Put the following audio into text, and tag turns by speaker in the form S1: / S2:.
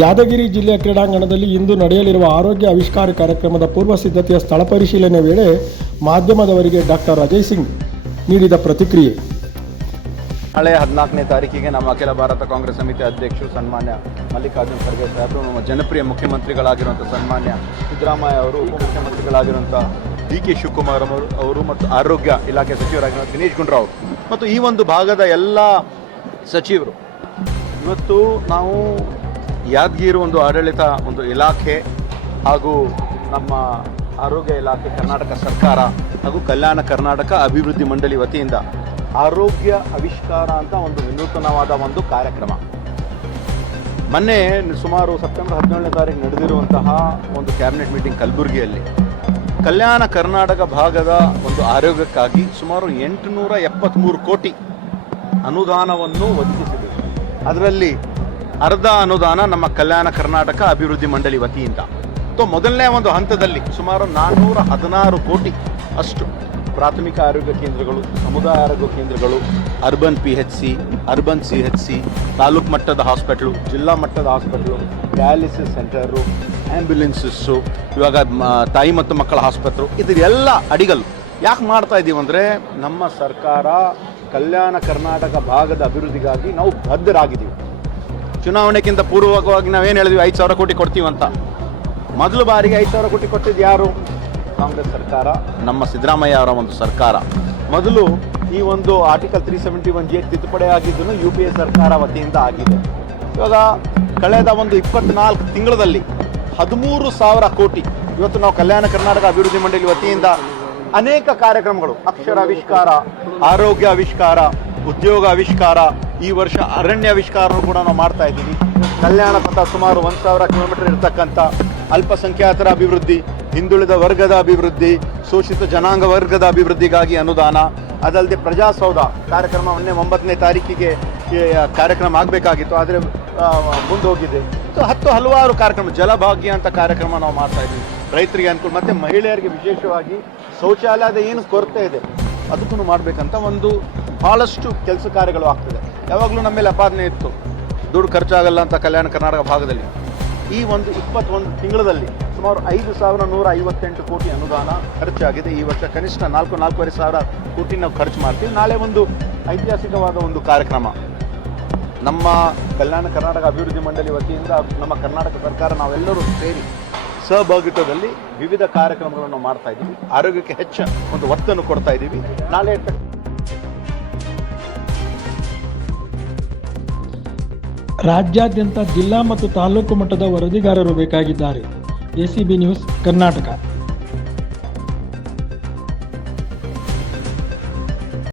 S1: ಯಾದಗಿರಿ ಜಿಲ್ಲೆಯ ಕ್ರೀಡಾಂಗಣದಲ್ಲಿ ಇಂದು ನಡೆಯಲಿರುವ ಆರೋಗ್ಯ ಆವಿಷ್ಕಾರ ಕಾರ್ಯಕ್ರಮದ ಪೂರ್ವ ಸಿದ್ಧತೆಯ ಸ್ಥಳ ಪರಿಶೀಲನೆ ವೇಳೆ ಮಾಧ್ಯಮದವರಿಗೆ ಡಾಕ್ಟರ್ ಅಜಯ್ ಸಿಂಗ್ ನೀಡಿದ ಪ್ರತಿಕ್ರಿಯೆ.
S2: ನಾಳೆ ಹದಿನಾಲ್ಕನೇ ತಾರೀಕಿಗೆ ನಮ್ಮ ಅಖಿಲ ಭಾರತ ಕಾಂಗ್ರೆಸ್ ಸಮಿತಿ ಅಧ್ಯಕ್ಷರು ಸನ್ಮಾನ್ಯ ಮಲ್ಲಿಕಾರ್ಜುನ್ ಖರ್ಗೆ ಸಾಹೇಬರು, ನಮ್ಮ ಜನಪ್ರಿಯ ಮುಖ್ಯಮಂತ್ರಿಗಳಾಗಿರುವಂಥ ಸನ್ಮಾನ್ಯ ಸಿದ್ದರಾಮಯ್ಯ ಅವರು, ಉಪಮುಖ್ಯಮಂತ್ರಿಗಳಾಗಿರುವಂಥ ಡಿ ಕೆ ಶಿವಕುಮಾರ್ ಅವರು ಮತ್ತು ಆರೋಗ್ಯ ಇಲಾಖೆ ಸಚಿವರಾಗಿರುವಂಥ ದಿನೇಶ್ ಗುಂಡ್ರಾವ್ ಮತ್ತು ಈ ಒಂದು ಭಾಗದ ಎಲ್ಲ ಸಚಿವರು, ಇವತ್ತು ನಾವು ಯಾದಗಿರಿ ಒಂದು ಆಡಳಿತ, ಒಂದು ಇಲಾಖೆ ಹಾಗೂ ನಮ್ಮ ಆರೋಗ್ಯ ಇಲಾಖೆ, ಕರ್ನಾಟಕ ಸರ್ಕಾರ ಹಾಗೂ ಕಲ್ಯಾಣ ಕರ್ನಾಟಕ ಅಭಿವೃದ್ಧಿ ಮಂಡಳಿ ವತಿಯಿಂದ ಆರೋಗ್ಯ ಆವಿಷ್ಕಾರ ಅಂತ ಒಂದು ವಿನೂತನವಾದ ಒಂದು ಕಾರ್ಯಕ್ರಮ. ಮೊನ್ನೆ ಸುಮಾರು ಸೆಪ್ಟೆಂಬರ್ ಹದಿನೇಳನೇ ತಾರೀಕು ನಡೆದಿರುವಂತಹ ಒಂದು ಕ್ಯಾಬಿನೆಟ್ ಮೀಟಿಂಗ್ ಕಲಬುರಗಿಯಲ್ಲಿ. ಕಲ್ಯಾಣ ಕರ್ನಾಟಕ ಭಾಗದ ಒಂದು ಆರೋಗ್ಯಕ್ಕಾಗಿ ಸುಮಾರು ಎಂಟುನೂರ ಎಪ್ಪತ್ತ್ಮೂರು ಕೋಟಿ ಅನುದಾನವನ್ನು ಒದಗಿಸಿದೆ. ಅದರಲ್ಲಿ ಅರ್ಧ ಅನುದಾನ ನಮ್ಮ ಕಲ್ಯಾಣ ಕರ್ನಾಟಕ ಅಭಿವೃದ್ಧಿ ಮಂಡಳಿ ವತಿಯಿಂದ. ಸೊ ಮೊದಲನೇ ಒಂದು ಹಂತದಲ್ಲಿ ಸುಮಾರು ನಾನ್ನೂರ ಹದಿನಾರು ಕೋಟಿ ಅಷ್ಟು ಪ್ರಾಥಮಿಕ ಆರೋಗ್ಯ ಕೇಂದ್ರಗಳು, ಸಮುದಾಯ ಆರೋಗ್ಯ ಕೇಂದ್ರಗಳು, urban P H C urban C H C taluk ಮಟ್ಟದ ಹಾಸ್ಪಿಟ್ಲು, ಜಿಲ್ಲಾ ಮಟ್ಟದ ಹಾಸ್ಪಿಟ್ಲು ಡಯಾಲಿಸಿಸ್ ಸೆಂಟರು ಆ್ಯಂಬ್ಯುಲೆನ್ಸಸ್ಸು ಇವಾಗ ತಾಯಿ ಮತ್ತು ಮಕ್ಕಳ ಆಸ್ಪತ್ರೆ ಇದೆಲ್ಲ ಅಡಿಗಲ್ಲು. ಯಾಕೆ ಮಾಡ್ತಾ ಇದ್ದೀವಿ ಅಂದರೆ ನಮ್ಮ ಸರ್ಕಾರ ಕಲ್ಯಾಣ ಕರ್ನಾಟಕ ಭಾಗದ ಅಭಿವೃದ್ಧಿಗಾಗಿ ನಾವು ಬದ್ಧರಾಗಿದ್ದೀವಿ. ಚುನಾವಣೆಗಿಂತ ಪೂರ್ವಕವಾಗಿ ನಾವೇನು ಹೇಳಿದ್ವಿ? ಐದು ಸಾವಿರ ಕೋಟಿ ಕೊಡ್ತೀವಿ ಅಂತ. ಮೊದಲು ಬಾರಿಗೆ ಐದು ಸಾವಿರ ಕೋಟಿ ಕೊಟ್ಟಿದ್ದು ಯಾರು? ಕಾಂಗ್ರೆಸ್ ಸರ್ಕಾರ, ನಮ್ಮ ಸಿದ್ದರಾಮಯ್ಯ ಅವರ ಒಂದು ಸರ್ಕಾರ. ಮೊದಲು ಈ ಒಂದು article three seventy one G ತಿದ್ದುಪಡಿ ಆಗಿದ್ದನ್ನು ಯು ಪಿ ಎ ಸರ್ಕಾರ ವತಿಯಿಂದ ಆಗಿದೆ. ಇವಾಗ ಕಳೆದ ಒಂದು ಇಪ್ಪತ್ನಾಲ್ಕು ತಿಂಗಳಲ್ಲಿ ಹದಿಮೂರು ಸಾವಿರ ಕೋಟಿ ಇವತ್ತು ನಾವು ಕಲ್ಯಾಣ ಕರ್ನಾಟಕ ಅಭಿವೃದ್ಧಿ ಮಂಡಳಿ ವತಿಯಿಂದ ಅನೇಕ ಕಾರ್ಯಕ್ರಮಗಳು, ಅಕ್ಷರ ಆವಿಷ್ಕಾರ, ಆರೋಗ್ಯ ಆವಿಷ್ಕಾರ, ಉದ್ಯೋಗ ಆವಿಷ್ಕಾರ ಈ ವರ್ಷ ಅರಣ್ಯ ಆವಿಷ್ಕಾರ ಕೂಡ ನಾವು ಮಾಡ್ತಾ ಇದ್ದೀವಿ. ಕಲ್ಯಾಣ ಪಥ ಸುಮಾರು ಒಂದು ಸಾವಿರ ಕಿಲೋಮೀಟರ್ ಇರತಕ್ಕಂಥ ಅಲ್ಪಸಂಖ್ಯಾತರ ಅಭಿವೃದ್ಧಿ, ಹಿಂದುಳಿದ ವರ್ಗದ ಅಭಿವೃದ್ಧಿ, ಶೋಷಿತ ಜನಾಂಗ ವರ್ಗದ ಅಭಿವೃದ್ಧಿಗಾಗಿ ಅನುದಾನ, ಅದಲ್ಲದೆ ಪ್ರಜಾಸೌಧ ಕಾರ್ಯಕ್ರಮ ಒಂದೇ ಒಂಬತ್ತನೇ ತಾರೀಕಿಗೆ ಕಾರ್ಯಕ್ರಮ ಆಗಬೇಕಾಗಿತ್ತು. ಆದರೆ ಮುಂದೋಗಿದೆ ಸೊ, ಹತ್ತು ಹಲವಾರು ಕಾರ್ಯಕ್ರಮ, ಜಲಭಾಗ್ಯ ಅಂತ ಕಾರ್ಯಕ್ರಮ ನಾವು ಮಾಡ್ತಾ ಇದ್ದೀವಿ. ರೈತರಿಗೆ ಅನುಕೂಲ, ಮತ್ತು ಮಹಿಳೆಯರಿಗೆ ವಿಶೇಷವಾಗಿ ಶೌಚಾಲಯದ ಏನು ಕೊರತೆ ಇದೆ ಅದಕ್ಕೂ ಮಾಡಬೇಕಂತ ಒಂದು ಭಾಳಷ್ಟು ಕೆಲಸ ಕಾರ್ಯಗಳು ಆಗ್ತದೆ. ಯಾವಾಗಲೂ ನಮ್ಮ ಮೇಲೆ ಅಪಾದನೆ ಇತ್ತು. ದುಡ್ಡು ಖರ್ಚಾಗಲ್ಲ ಅಂತ ಕಲ್ಯಾಣ ಕರ್ನಾಟಕ ಭಾಗದಲ್ಲಿ. ಈ ಒಂದು ಇಪ್ಪತ್ತೊಂದು ತಿಂಗಳಲ್ಲಿ ಸುಮಾರು ಐದು ಸಾವಿರ ನೂರ ಐವತ್ತೆಂಟು ಕೋಟಿ ಅನುದಾನ ಖರ್ಚಾಗಿದೆ. ಈ ವರ್ಷ ಕನಿಷ್ಠ ನಾಲ್ಕು, ನಾಲ್ಕೂವರೆ ಸಾವಿರ ಕೋಟಿ ನಾವು ಖರ್ಚು ಮಾಡ್ತೀವಿ. ನಾಳೆ ಒಂದು ಐತಿಹಾಸಿಕವಾದ ಒಂದು ಕಾರ್ಯಕ್ರಮ. ನಮ್ಮ ಕಲ್ಯಾಣ ಕರ್ನಾಟಕ ಅಭಿವೃದ್ಧಿ ಮಂಡಳಿ ವತಿಯಿಂದ ನಮ್ಮ ಕರ್ನಾಟಕ ಸರ್ಕಾರ ನಾವೆಲ್ಲರೂ ಸೇರಿ ಸಹಭಾಗಿತ್ವದಲ್ಲಿ ವಿವಿಧ ಕಾರ್ಯಕ್ರಮಗಳನ್ನು ಮಾಡ್ತಾ ಇದ್ದೀವಿ. ಆರೋಗ್ಯಕ್ಕೆ ಹೆಚ್ಚು ಒಂದು ಒತ್ತನ್ನು ಕೊಡ್ತಾ ಇದ್ದೀವಿ. ನಾಳೆ
S1: ರಾಜ್ಯಾದ್ಯಂತ ಜಿಲ್ಲಾ ಮತ್ತು ತಾಲೂಕು ಮಟ್ಟದ ವರದಿಗಾರರು ಬೇಕಾಗಿದ್ದಾರೆ. ACB news Karnataka.